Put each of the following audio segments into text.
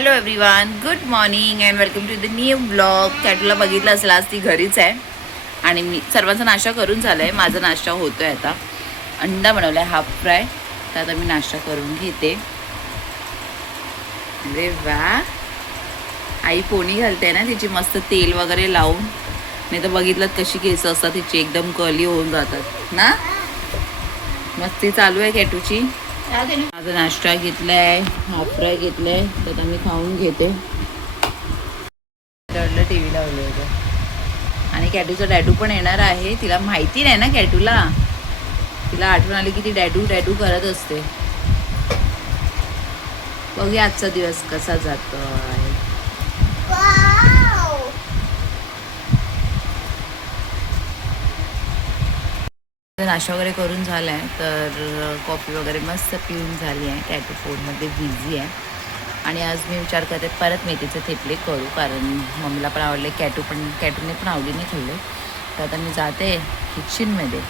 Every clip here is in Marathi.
Hello everyone, good morning and welcome to the new blog. कॅटूला बघितलं असेल, आज ती घरीच आहे आणि मी सर्वांचा नाश्ता करून झाला आहे. माझा नाश्ता होतो आहे आता. अंडा बनवला आहे हाफ फ्राय, तर आता मी नाश्ता करून घेते. अरे वा, आई पोणी घालते ना तिची मस्त तेल वगैरे लावून. नाही तर बघितलं कशी केस असतात तिची, एकदम कर्ली होऊन जातात ना. मस्ती चालू आहे कॅटूची. माझा नाश्ता घेतलाय, हाफ फ्राय घेतलाय, तर आता मी खाऊन घेते. टी व्ही लावलं होतं आणि कॅटूचा डॅडू पण येणार आहे. तिला माहिती नाही ना कॅटूला, तिला आठवण आली की ती डॅडू डॅडू करत असते. बघूया आजचा दिवस कसा जातोय. नाश्ता वगैरे करून झाला आहे, तर कॉफी वगैरे मस्त पिऊन झाली आहे. कॅटू फोनमध्ये बिझी आहे आणि आज मी विचार करते परत मेथीचे थेपले करू, कारण मम्मीला पण आवडले, कॅटूने पण आवडीने खाल्ले. तर आता मी जाते किचनमध्ये,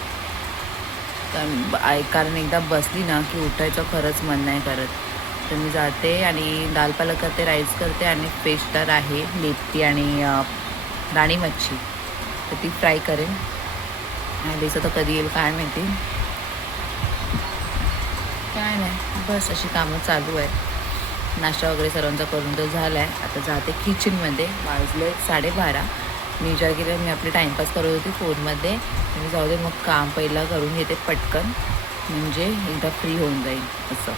कारण एकदा बसली ना की उठायचं खरंच मन नाही करत. तर मी जाते आणि दाल पालक करते, राईस करते आणि पेस्टर आहे लेपटी आणि राणी मच्छी, तर ती फ्राय करेन. दिसत तर कधी येईल काय माहिती. काय नाही, बस अशी कामं चालू आहे. नाश्ता वगैरे सर्वांचा करून तर झाला आहे. आता जाते किचनमध्ये. वाजले 12:30. मी विचार केला मी आपली टाईमपास करत होती फोनमध्ये, मी जाऊ दे मग काम पहिला करून घेते पटकन, म्हणजे एकदा फ्री होऊन जाईल असं.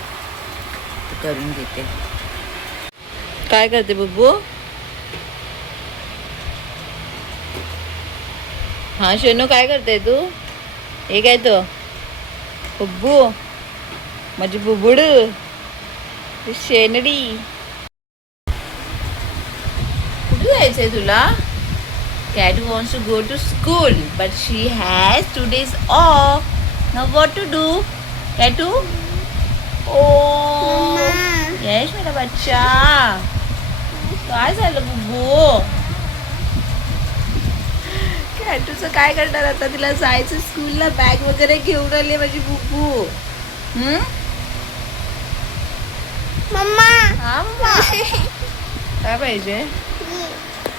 तर करून घेते. काय करते बब्बू? हां शेनू, काय करते तू? हे काय तो बब्बू, माझी बुबुड शेनडी. कुठे जायचंय तुला? Cat wants to go to school, but she has 2 days off. Now what to do? Catu? Oh, yes मेरा बच्चा. काय झालं बुब्बू? कॅटूचं काय करणार आता? तिला जायचं स्कूलला, बॅग वगैरे घेऊन आली माझी बुब्बू. मम्मा, हा मम्मा, काय पाहिजे?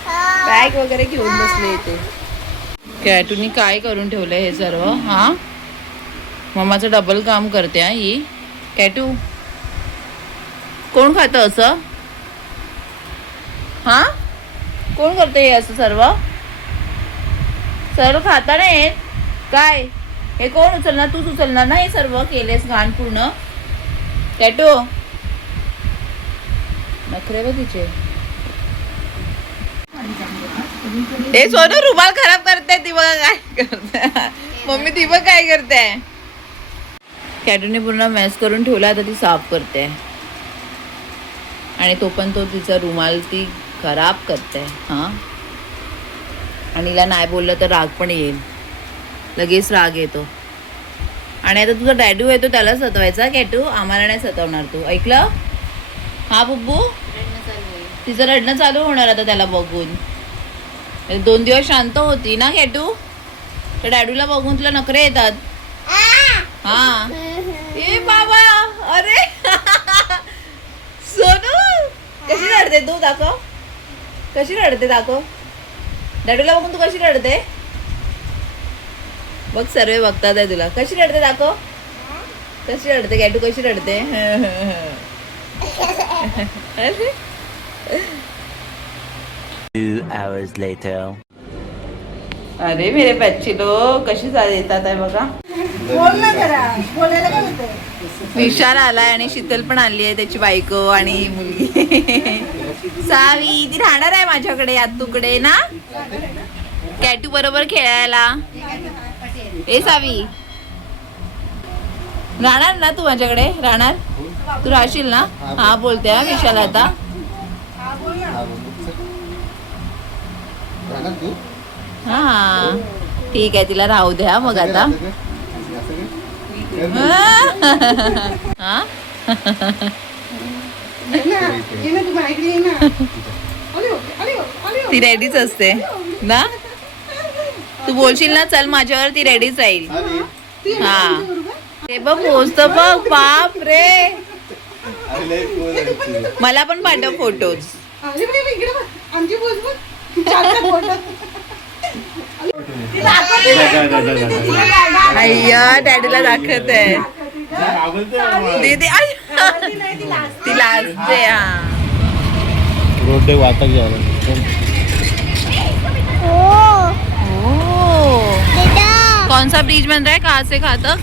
बॅग वगैरे घेऊन बसले इथे. कॅटूनी काय करून ठेवलंय हे सर्व? हा, मम्माचं डबल काम करते हा ही. कॅटू, कोण खातं असं? हा, कोण करते हे असं सर्व? सर्व खाता नाही काय? हे कोण उचलणार? तूच उचलणार ना हे सर्व? केलेस घाण पूर्ण. कॅटू, नखरे व तिचे. हे सोनू रुमाल खराब करते ती, बघा काय करते मम्मी. ती बघ काय करते. कॅटूने पूर्ण मॅस करून ठेवला, आता ती साफ करते आणि तो तिचा रुमाल ती खराब करते. हा, आणि हिला नाही बोललं तर राग पण येईल, लगेच राग येतो. आणि आता तुझा डॅडू येतो, त्याला सतवायचा. कॅटू, आम्हाला नाही सतवणार तू, ऐकलं? हा बुब्बू, तिचं रडणं चालू होणार आता त्याला बघून. 2 दिवस शांत होती ना कॅटू, तर डॅडूला बघून तुला नखरे येतात. हा, ए बाबा, अरे सोनू कशी रडते तू? दाखव कशी रडते, दाखव. डॅडूला बघून तू कशी रडते बघ, सर्व बघतात आहे तुला. कशी रडते दाखव, कशी रडते कॅटू, कशी रडते. अरे मेरे बच्चे लोग कशी येतात आहे बघा. विशाल आलाय आणि शीतल पण आली आहे, त्याची बायको आणि मुलगी. सावी ती राहणार आहे माझ्याकडे, आत्तूकडे ना, कॅटू बरोबर खेळायला. ए सावी, राहणार ना तू माझ्याकडे? राहणार तू? राहशील ना? हा बोलते हा विशाल आता. हा ठीक आहे, तिला राहू द्या मग आता. हा ती रेडीच असते ना. तू बोलशील ना चल माझ्यावर, ती रेडीच राहील. हा, ते बघ पोचतो बघ. बाप रे, मला पण पाठव फोटोज. अरे बाई, इकडे बघ. आमची बोल बघ. चालतं फोटो. तिला दाखवते. अय्या डॅडीला दाखवत आहे दीदी. ती लाजते. हा रोडे वाटक झालं. दादा कौन सा ब्रिज बन रहा है, कहाँ से कहाँ तक?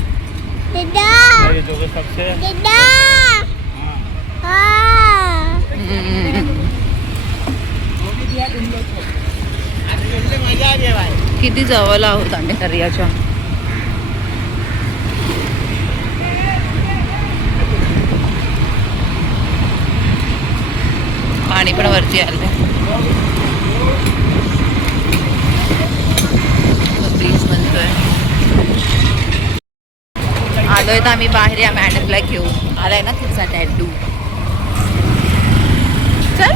दादा ये जो सबसे दादा हाँ किती जवळ आहोत आम्ही दर्याच्या. पाणी पण वरती आलं. ब्रिज बनतोय. आलोय तर आम्ही बाहेर या मॅडमला घेऊन. आलाय ना तिचा डॅडू. चल.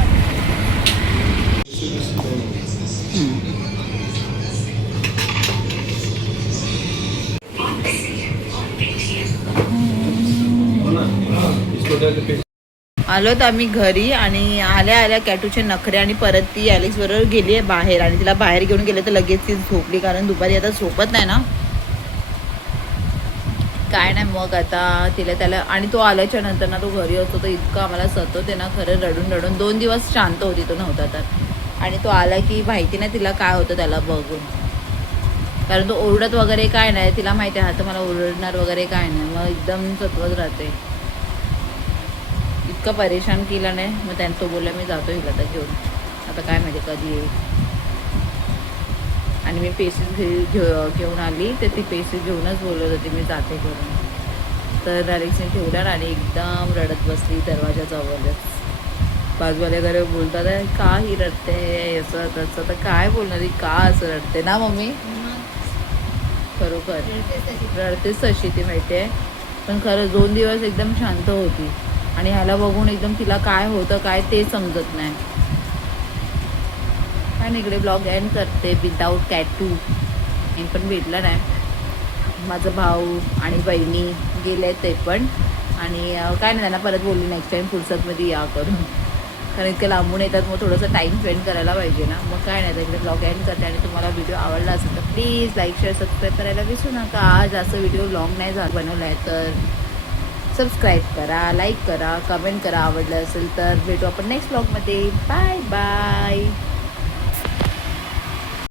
आलो तर आम्ही घरी आणि आल्या आल्या कॅटूचे नखरे आणि परत ती ॲलेक्स बरोबर गेली आहे बाहेर आणि तिला बाहेर घेऊन गेले तर लगेच ती झोपली कारण दुपारी आता झोपत नाही ना. काय नाही मग आता तिला त्याला आणि तो आल्याच्या नंतर ना तो घरी असतो तर इतकं आम्हाला सतवते ना खरं. रडून रडून 2 दिवस शांत होती तो नव्हता तर. आणि तो आला की माहिती नाही तिला काय होतं त्याला बघून कारण तो ओरडत वगैरे काय नाही. तिला माहिती आहे हा तर मला ओरडणार वगैरे काय नाही मग एकदम सत्वत राहते. इतकं परेशान केलं नाही मग त्यानं तो बोलला मी जातो हिला तर घेऊन. आता काय माहिती कधी येईल. आणि मी पेसेस घेऊन आली तर ती पेसेस घेऊनच बोलत होती मी जाते करून. तर ॲलेक्सने ठेवला आणि एकदम रडत बसली दरवाजाजवळच. बाजूवाल्या घरी बोलतात का ही रडते असं तसं. तर काय बोलणार ही का असं रडते ना मम्मी. खरोखर रडतेच तशी ती माहिती आहे. पण खरं 2 दिवस एकदम शांत होती आणि ह्याला बघून एकदम तिला काय होतं काय ते समजत नाही. आणि इकडे ब्लॉग एंड करते विदाऊट कॅटू. मी पण भेटला नाही. माझा भाऊ आणि बहिणी गेले ते पण. आणि काय नाही त्यांना परत बोलली नेक्स्ट टाईम फुर्सतमध्ये या करून कारण इतकं लांबून येतात मग थोडंसं टाईम स्पेंड करायला पाहिजे ना. मग काय नाही तर इकडे ब्लॉग एंड करते. आणि तुम्हाला व्हिडिओ आवडला असेल तर प्लीज लाईक शेअर सबस्क्राईब करायला विसरू नका. आज असं व्हिडिओ लॉंग नाही बनवला आहे तर सबस्क्राईब करा, लाईक करा, कमेंट करा आवडलं असेल तर. भेटू आपण नेक्स्ट ब्लॉगमध्ये. Bye bye.